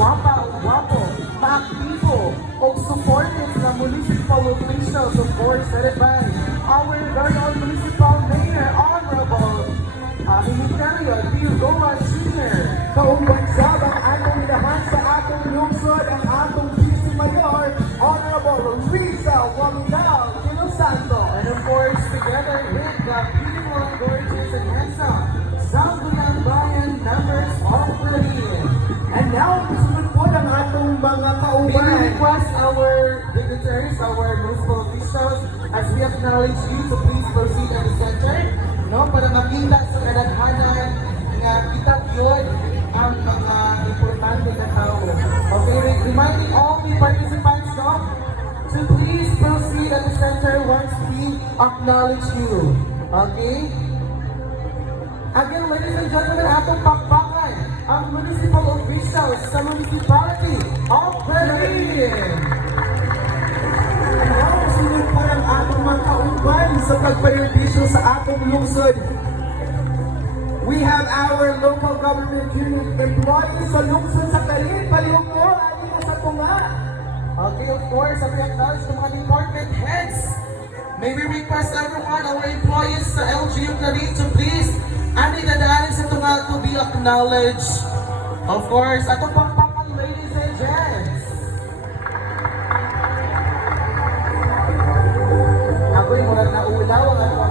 gwapa o gwapo, maaktibo o supportive na municipal officials, of course, headed by our Darnall Municipal Mayor, Honorable Ministerio Dio Goma Sr. Kaubansab ang atong inahan sa atong lungsod ang atong Vice Mayor, Honorable Rizal Waminal Santo. And of course, together with the beautiful, gorgeous, and handsome Zambunan Bayan members of the League. And now, susunod po ng atong mga We kauban. will request our dignitaries, our municipal officials, as we acknowledge you to please proceed at the center, no, para makita sa kadaghanan nga kita yun ang mga importante na tao. Okay, reminding all the participants, no, to please proceed at the center once we acknowledge you. Okay? Again, ladies and gentlemen, atong pakpakan ang municipal officials sa municipality of Berlin. And now, susunod po ng atong mga kauban sa pagpanerbisyo sa atong lungsod. We have our local government unit employees sa lungsod sa Kalin. Palihog mo, ali na sa tunga. Okay, of course, we acknowledge the mga department heads. May we request everyone, our employees sa LGU Clarin to please, ani dadaanin sa tunga to be acknowledged. Of course, atong pangpakan, ladies and gents. Ako'y murag na ulaw ang